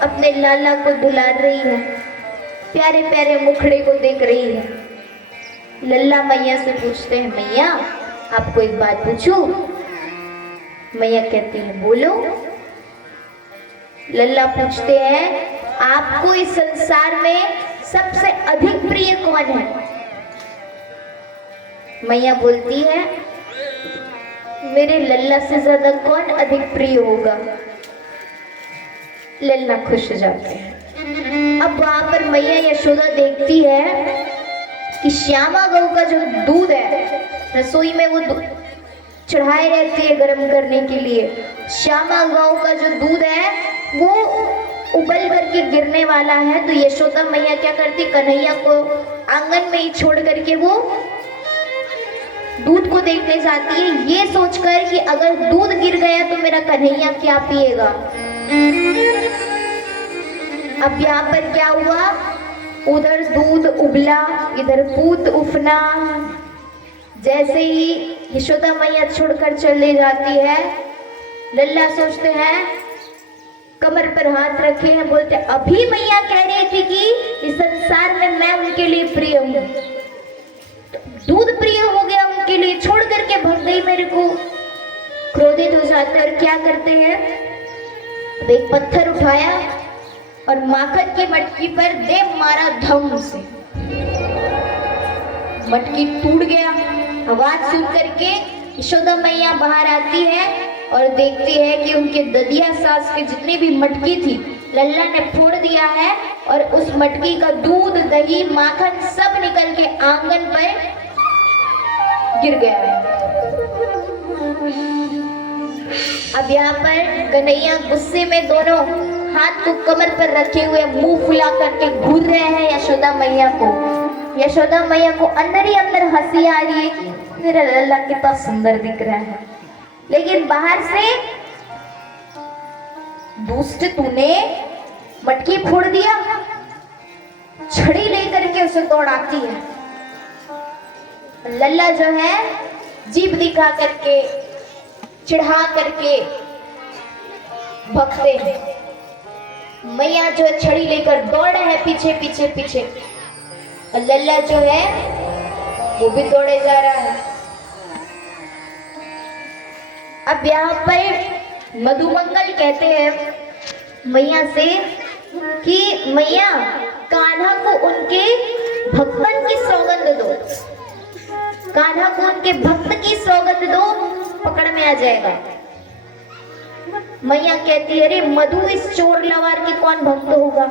अपने लाला को दुलार रही है, प्यारे प्यारे मुखड़े को देख रही है। लल्ला मैया से पूछते हैं, मैया आपको एक बात पूछूं? मैया कहती है, बोलो। लल्ला पूछते हैं, आपको इस संसार में सबसे अधिक प्रिय कौन है? मैया बोलती है, मेरे लल्ला से ज्यादा कौन अधिक प्रिय होगा? लल्ला खुश हो जाते हैं। अब वहां पर मैया यशोदा देखती है कि श्यामा गौ का जो दूध है, रसोई में वो चढ़ाए रहती है गर्म करने के लिए। श्यामा गौ का जो दूध है वो उबल करके गिरने वाला है, तो यशोदा मैया क्या करती, कन्हैया को आंगन में ही छोड़ करके वो दूध को देखने जाती है, ये सोचकर कि अगर दूध गिर गया तो मेरा कन्हैया क्या पिएगा। अब यहाँ पर क्या हुआ, उधर दूध उबला, इधर पूत उफना। जैसे ही यशोदा मैया छोड़कर चले जाती है, लल्ला सोचते हैं, कमर पर हाथ रखे हैं, बोलते अभी मैया कह रही थी कि इस संसार में मैं उनके लिए प्रिय हूं, दूध प्रिय हो गया उनके लिए, छोड़ करके भग गई मेरे को। क्रोधित हो जाते हैं और क्या करते हैं, अब एक पत्थर उठाया और माखन की मटकी पर दे मारा धम से। मटकी टूट गया। आवाज सुन करके यशोदा मैया बाहर आती है और देखती है कि उनके ददिया सास के जितनी भी मटकी थी लल्ला ने फोड़ दिया है, और उस मटकी का दूध, दही, माखन सब निकल के आंगन पर गिर गया है। अब यहाँ पर कन्हैया गुस्से में दोनों हाथ को कमर पर रखे हुए मुंह फुला करके घूर रहे हैं यशोदा मैया को। यशोदा मैया को अंदर ही अंदर हंसी आ रही है कि मेरा लल्ला कितना सुंदर दिख रहा है, लेकिन बाहर से दुष्ट तूने मटकी फोड़ दिया, छड़ी लेकर के उसे दौड़ाती है। लल्ला जो है जीभ दिखा करके, चिढ़ा करके भगते हैं। मैया जो है छड़ी लेकर दौड़ रहे हैं पीछे पीछे पीछे, और लल्ला जो है वो भी दौड़े जा रहा है। अब यहाँ पर मधुमंगल कहते हैं मैया से कि मैया कान्हा को उनके भक्तन की सौगंध दो, कान्हा को उनके भक्त की सौगंध दो, पकड़ में आ जाएगा। मैया कहती है, अरे मधु इस चोर लवार की कौन भक्त होगा?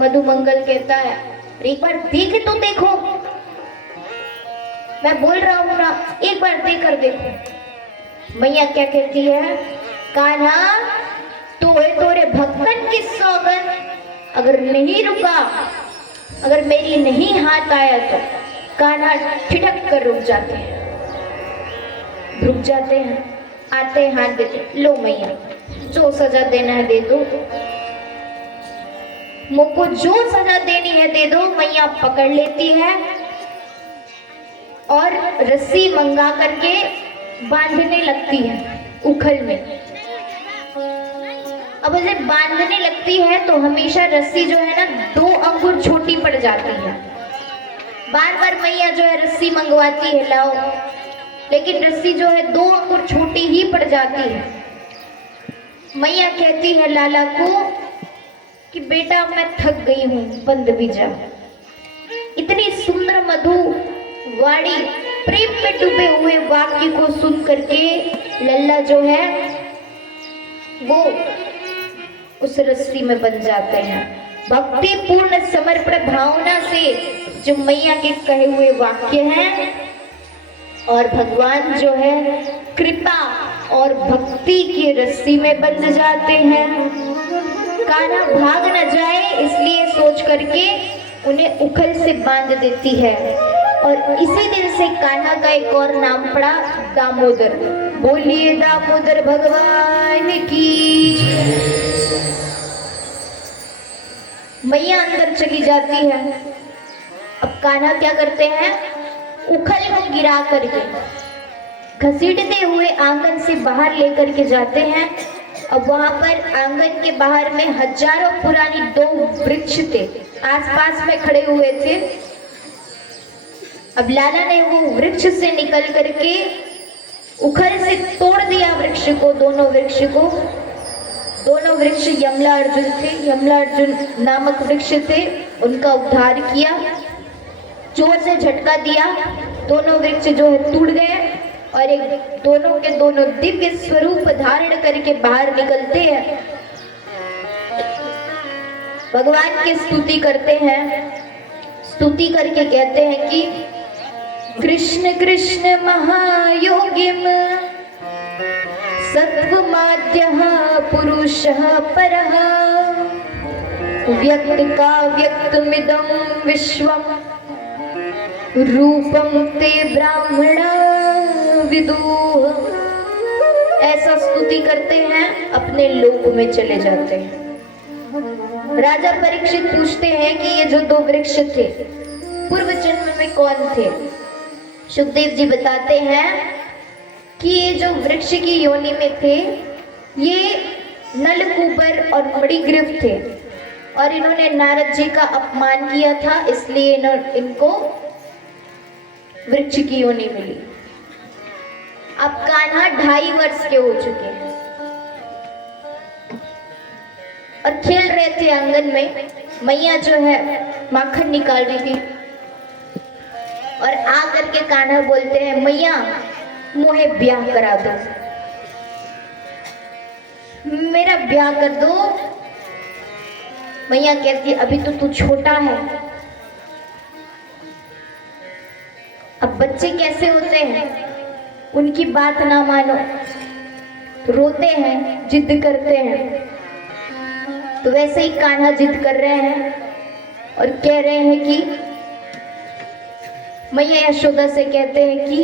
मधुमंगल कहता है, एक बार देखे तो देखो, मैं बोल रहा हूं ना, एक बार देकर देखो। मैया क्या कहती है, कान्हा तो है तोरे भक्तन की सौगंध, अगर नहीं रुका, अगर मेरी नहीं हाथ आया तो कान्हा ठिठक कर रुक जाते हैं, रुक जाते हैं, आते हैं, हाथ देते, लो मैया जो सजा देना है दे दो, मुझको जो सजा देनी है दे दो। मैया पकड़ लेती है और रस्सी मंगा करके बांधने लगती है उखल में। अब उसे बांधने लगती है तो हमेशा रस्सी जो है ना 2 अंगुर छोटी पड़ जाती है। बार बार मैया जो है रस्सी मंगवाती है, लाओ, लेकिन रस्सी जो है 2 अंगुर छोटी ही पड़ जाती है। मैया कहती है लाला को कि बेटा मैं थक गई हूँ, बंद भी जा। इतनी सुंदर मधु वाणी, प्रेम में डूबे हुए वाक्य को सुन करके लल्ला जो है वो उस रस्सी में बन जाते हैं। भक्ति पूर्ण समर्पण भावना से जो मैया के कहे हुए वाक्य हैं, और भगवान जो है कृपा और भक्ति की रस्सी में बंध जाते हैं। कान्हा भाग न जाए इसलिए सोच करके उन्हें उखल से बांध देती है, और इसी दिन से कान्हा का एक और नाम पड़ा दामोदर। बोलिए दामोदर भगवान की। मैया अंदर चली जाती है। अब कान्हा क्या करते हैं, उखल को गिरा करके घसीटते हुए आंगन से बाहर लेकर के जाते हैं अब वहां पर आंगन के बाहर में हजारों पुरानी 2 वृक्ष थे, आसपास में खड़े हुए थे। अब लाला ने वो वृक्ष से निकल करके उखड़ से तोड़ दिया वृक्ष को, दोनों वृक्ष को। दोनों वृक्ष यमला अर्जुन थे, यमला अर्जुन नामक वृक्ष थे, उनका उद्धार किया, जोर से झटका दिया, दोनों वृक्ष जो है टूट गए और एक दोनों के दोनों दिव्य स्वरूप धारण करके बाहर निकलते हैं, भगवान की स्तुति करते हैं। स्तुति करके कहते हैं कि कृष्ण कृष्ण महायोगिम सत्वमाद्यः पुरुषः परः व्यक्तमिदं विश्वं रूपं ते ब्राह्मणा विदुः। ऐसा स्तुति करते हैं, अपने लोक में चले जाते हैं। राजा परीक्षित पूछते हैं कि ये जो 2 वृक्ष थे पूर्व जन्म में कौन थे? सुखदेव जी बताते हैं कि ये जो वृक्ष की योनि में थे ये नलकूबर और मणिग्रीव थे और इन्होंने नारद जी का अपमान किया था, इसलिए इनको वृक्ष की योनि मिली। अब कान्हा 2.5 वर्ष के हो चुके हैं और खेल रहे थे आंगन में। मैया जो है माखन निकाल रही थी और आ करके कान्हा बोलते हैं, मैया मोहे ब्याह करा दो, मेरा ब्याह कर दो। मैया कहती अभी तो तू छोटा है। अब बच्चे कैसे होते हैं, उनकी बात ना मानो, रोते हैं, जिद करते हैं। तो वैसे ही कान्हा जिद कर रहे हैं और कह रहे हैं कि मैया यशोदा से कहते हैं कि